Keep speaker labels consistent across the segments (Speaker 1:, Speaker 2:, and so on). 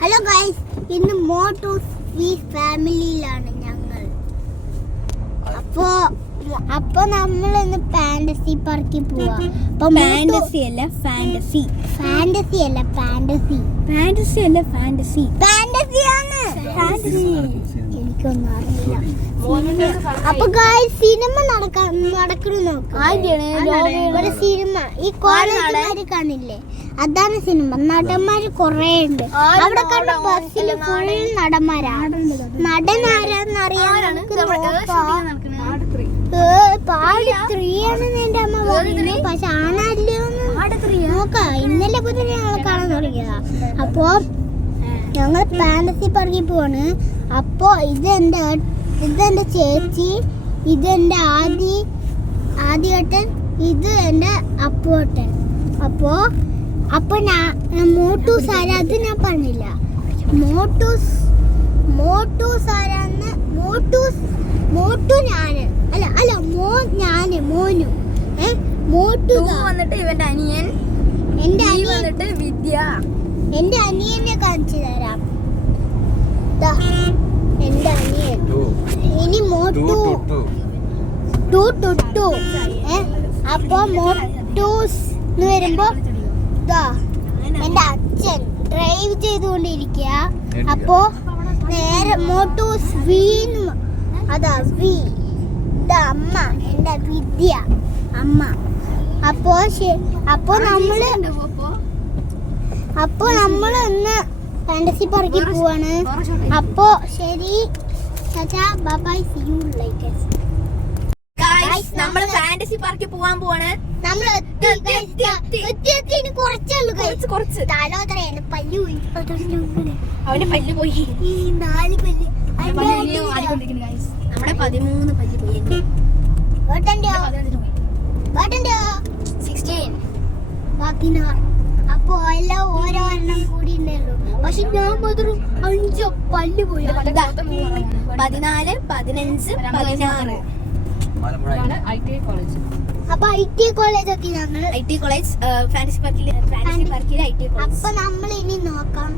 Speaker 1: Hello guys ഇന്ന് മോട്ടോ വി ഫാമിലിയിലാണ് ഞങ്ങൾ. അപ്പോ അപ്പൊ നമ്മൾ ഇന്ന് ഫാന്റസി പാർക്കിൽ പോവാ. അപ്പൊ
Speaker 2: ഫാന്റസി അല്ല ഫാന്റസി
Speaker 1: ഫാന്റസി അല്ല ഫാന്റസി
Speaker 2: ഫാന്റസി അല്ല ഫാന്റസി
Speaker 1: ഫാന്റസി ആണ്.
Speaker 2: ഫാന്റസി
Speaker 1: എനിക്കൊന്നും അറിയില്ല അപ്പൊ സിനിമ നടക്കാൻ നടക്കണു നോക്കാം. ഒരു സിനിമ ഈ കോളേജുകാര് കാണില്ലേ? അതാണ് സിനിമ നടന്മാര് കൊറേ ഉണ്ട്. അവിടെ കണ്ട ബസ്സിൽ ഫുൾ നടന്മാരാ? നടൻ ആരാന്ന് അറിയാൻ നമുക്ക് പാടി ത്രീ. ആണെന്ന് എന്റെ അമ്മ പറഞ്ഞു പക്ഷെ ആണല്ലോ നോക്കാം. ഇന്നലെ മുതൽ ഞങ്ങൾ കാണാൻ തുടങ്ങിയതാ. അപ്പോ ഞങ്ങൾ ഫാൻസി പാർക്കിൽ പോവാണ്. അപ്പോ ഇതെന്റെ ഇതെന്റെ ചേച്ചി ഇതെന്റെ ആദി ആദ്യേട്ടൻ ഇത് എന്റെ അപ്പുവട്ടൻ. അപ്പോ അപ്പൊ ഞാൻ മോട്ടൂസ് ഞാൻ പറഞ്ഞില്ല. മോട്ടൂസ് മോട്ടൂസ് ആരാന്ന് മോട്ടൂസ് മോട്ടു ഞാൻ. അല്ല അല്ല മോ ഞാൻ മോനു. ഏ മോട്ടു
Speaker 2: വന്നിട്ട് ഇവന്റെ അനിയൻ
Speaker 1: എന്റെ അനിയൻ.
Speaker 2: വന്നിട്ട് വിദ്യ.
Speaker 1: എന്റെ അനിയനെ കാണിച്ചു തരാം. എന്റെ അനിയൻ ഇനി മോട്ടു ടു ടു ടു അപ്പൊ മോട്ടൂസ് എന്ന് വരുമ്പോ എന്റെ അച്ഛൻ ഡ്രൈവ് ചെയ്തുകൊണ്ടിരിക്കുക അപ്പോ നേരെ മോട്ടൂസ് വി എന്ന് അതാ വി. ഇതാ അമ്മ എന്റെ വിദ്യ അമ്മ. അപ്പോ അപ്പോ നമ്മൾ അപ്പോ നമ്മൾ ഇന്ന് ഫാന്റസി പാർക്കിൽ പോവാണ്. അപ്പോ ശരി. ബൈ സി യു ലൈക്ക്
Speaker 2: നമ്മൾ ഫാന്റസി പാർക്കിൽ പോവാൻ പോവാണ്.
Speaker 1: നമ്മൾ
Speaker 2: അവന്റെ പല്ല് പോയി.
Speaker 1: ഈ നാല് പല്ല്.
Speaker 2: നമ്മുടെ പതിമൂന്ന് പല്ല് പോയി.
Speaker 1: അപ്പൊ പക്ഷെ ഞാൻ മാത്രം അഞ്ച് പല്ല് പോയി
Speaker 2: പതിനാല് പതിനഞ്ച് പതിനാറ്.
Speaker 1: അപ്പൊ ഐ ടി കോളേജ്. എത്തി ഞങ്ങൾ
Speaker 2: ഐ ടി കോളേജ് ഫാൻസി പാർക്കിൽ ഫാൻസി പാർക്കിൽ ഐ ടി കോളേജ്.
Speaker 1: അപ്പൊ നമ്മൾ ഇനി നോക്കാം.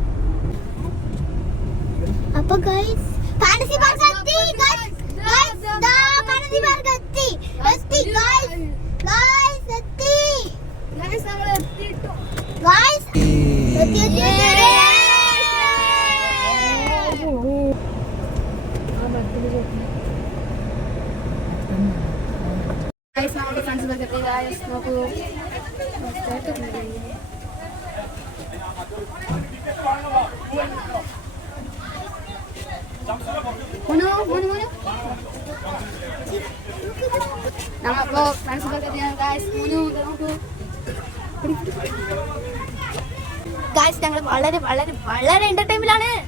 Speaker 1: അപ്പൊ ഗൈസ് ഫാൻസി പാർക്ക് എത്തി ഗൈസ് ഗൈസ് ദാ ഫാന്റസി പാർക്ക് എത്തി എത്തി ഗൈസ് ഗൈസ് എത്തി ഗൈസ് എത്തി എത്തി എത്തി, എത്തി
Speaker 2: നമ്മളിപ്പോ ഫ്രണ്ട്സ് ഗായ്സ് ഞങ്ങൾ വളരെ വളരെ വളരെ എന്റർടൈൻമെന്റാണ് നമ്മൾ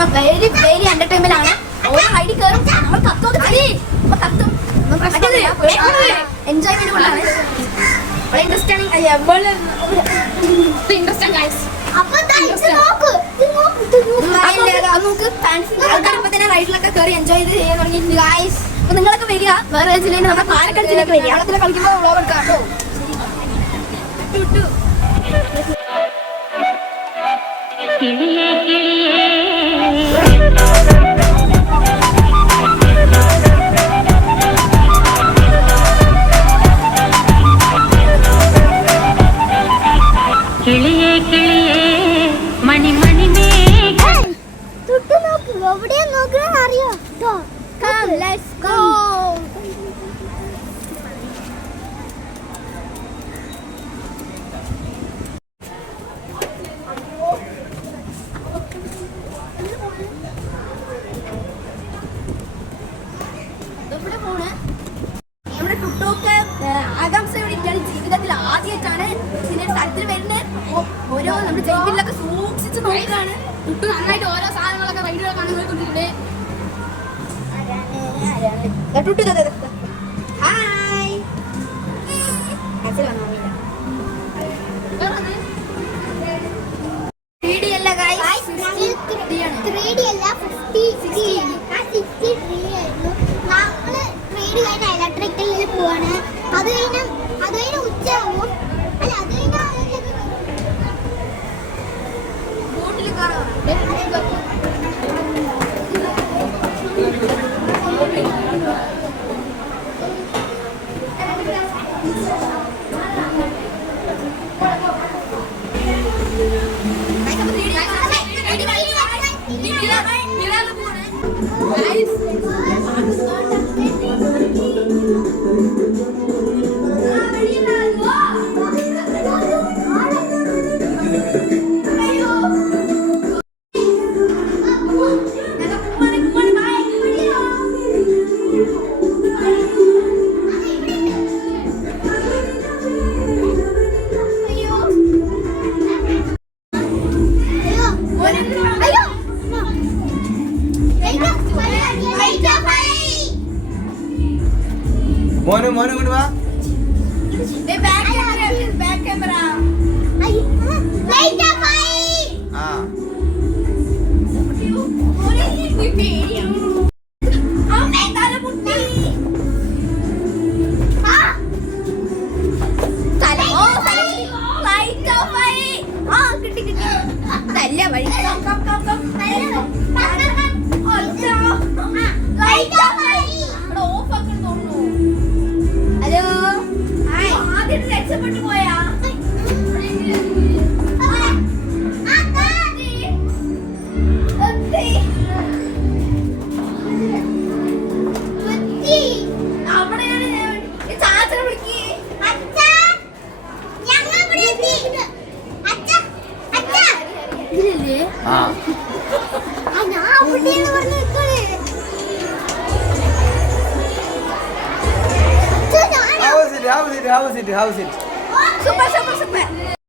Speaker 2: ഞങ്ങൾ വെരി വെരി എന്റർടൈൻമെന്റ് ആണ്. ഓരോ ഐഡി കയറും നമ്മൾ കത്തും എൻജോയ്മെന്റ് കൊണ്ടാണ്. വളരെ ഇൻട്രസ്റ്റ് ആണ് ഇൻട്രസ്റ്റ് ആണ് ഗൈസ്
Speaker 1: അപ്പൊ നോക്ക്.
Speaker 2: നമുക്ക് ഫാൻസി തന്നെ റൈഡിലൊക്കെ കയറി എൻജോയ് ചെയ്ത് ചെയ്യാൻ തുടങ്ങി ഗൈസ് അപ്പൊ നിങ്ങളൊക്കെ വരിക. വേറെ ജില്ലയിൽ നമ്മുടെ പാലക്കാട് ജില്ലയൊക്കെ വരിക. കേരളത്തിൽ കളിക്കുമ്പോൾ വ്ളോഗ് എടുക്കാം കേട്ടോ.
Speaker 3: കിളിയേ
Speaker 2: Bye.
Speaker 1: റൈഡാണ് നന്നായിട്ട് ഓരോ സാധനങ്ങളൊക്കെ ഹായ് അച്ഛൻ വന്നു
Speaker 4: Deus.
Speaker 2: മോനു മോനു ഇങ്ങോട്ട് വാ. ആ. How is it? How is it? How is it? Super,
Speaker 1: super, super.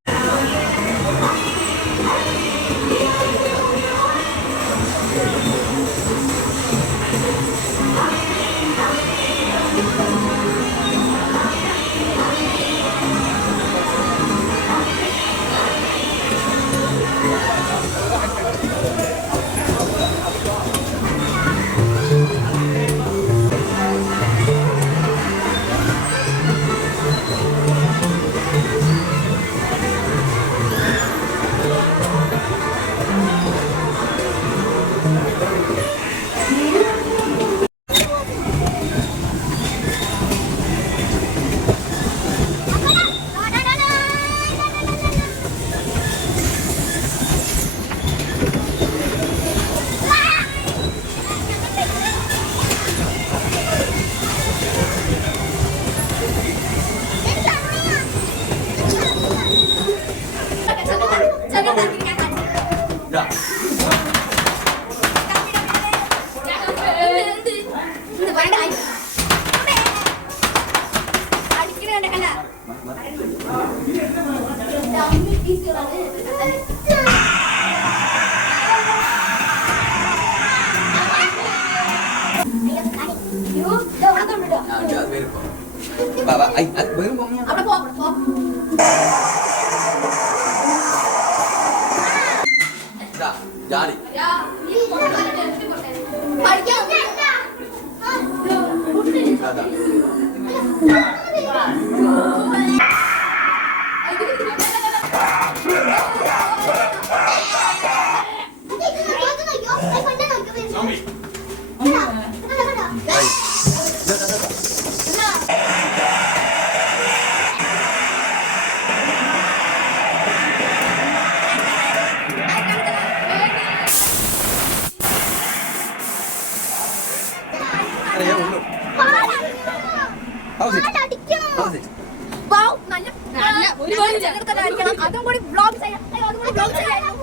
Speaker 1: അഞ്ചാറ് പേരിപ്പോ
Speaker 2: വരുമ്പോ ജാലി അതാ
Speaker 1: അതും കൂടി ബ്ലോഗ് ചെയ്യാം. അതും കൂടി ബ്ലോഗ് ചെയ്യാം.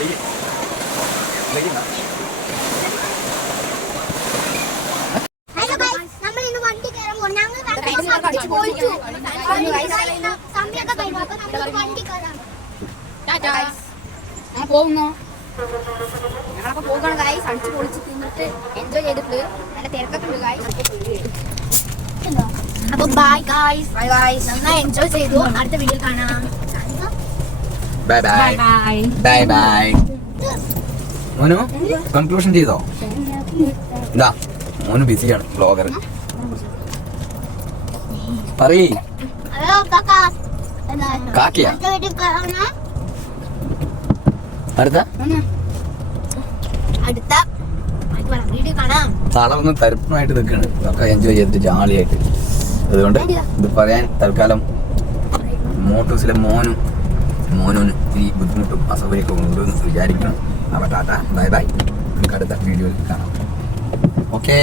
Speaker 2: Lấy gì? Lấy പൊളിച്ച് എൻജോയ് ചെയ്തിട്ട് അപ്പൊ ബൈ ഗായ്സ് ബൈ ഗായ്സ് നന്നായി എൻജോയ് ചെയ്തു അടുത്ത വീട്ടിൽ കാണാം
Speaker 5: ബൈ ബൈ ബൈ ബൈ മോനു കൺക്ലൂഷൻ ചെയ്തോ? ഇതാ മോനു ബിസിയാണ് ബ്ലോഗർ പറയ്. കാക്കിയാ?
Speaker 1: അടുത്ത
Speaker 5: അടുത്ത?
Speaker 2: അടുത്ത വീഡിയോ കാണാം.
Speaker 5: തളർന്ന് തരപ്പനായിട്ട് നിൽക്കുകയാണ് ഒക്കെ എൻജോയ് ചെയ്തിട്ട് ജാളിയായിട്ട്. അതുകൊണ്ട് ഇത് പറയാൻ തൽക്കാലം മോട്ടോസിലെ മോനും മോനോന് ഈ ബുദ്ധിമുട്ടും അസൗകര്യമൊക്കെ ഉണ്ടെന്ന് വിചാരിക്കണം. അപ്പോൾ ടാറ്റ ബൈ ബൈ. നമുക്ക് അടുത്ത വീഡിയോയിൽ കാണാം. ഓക്കെ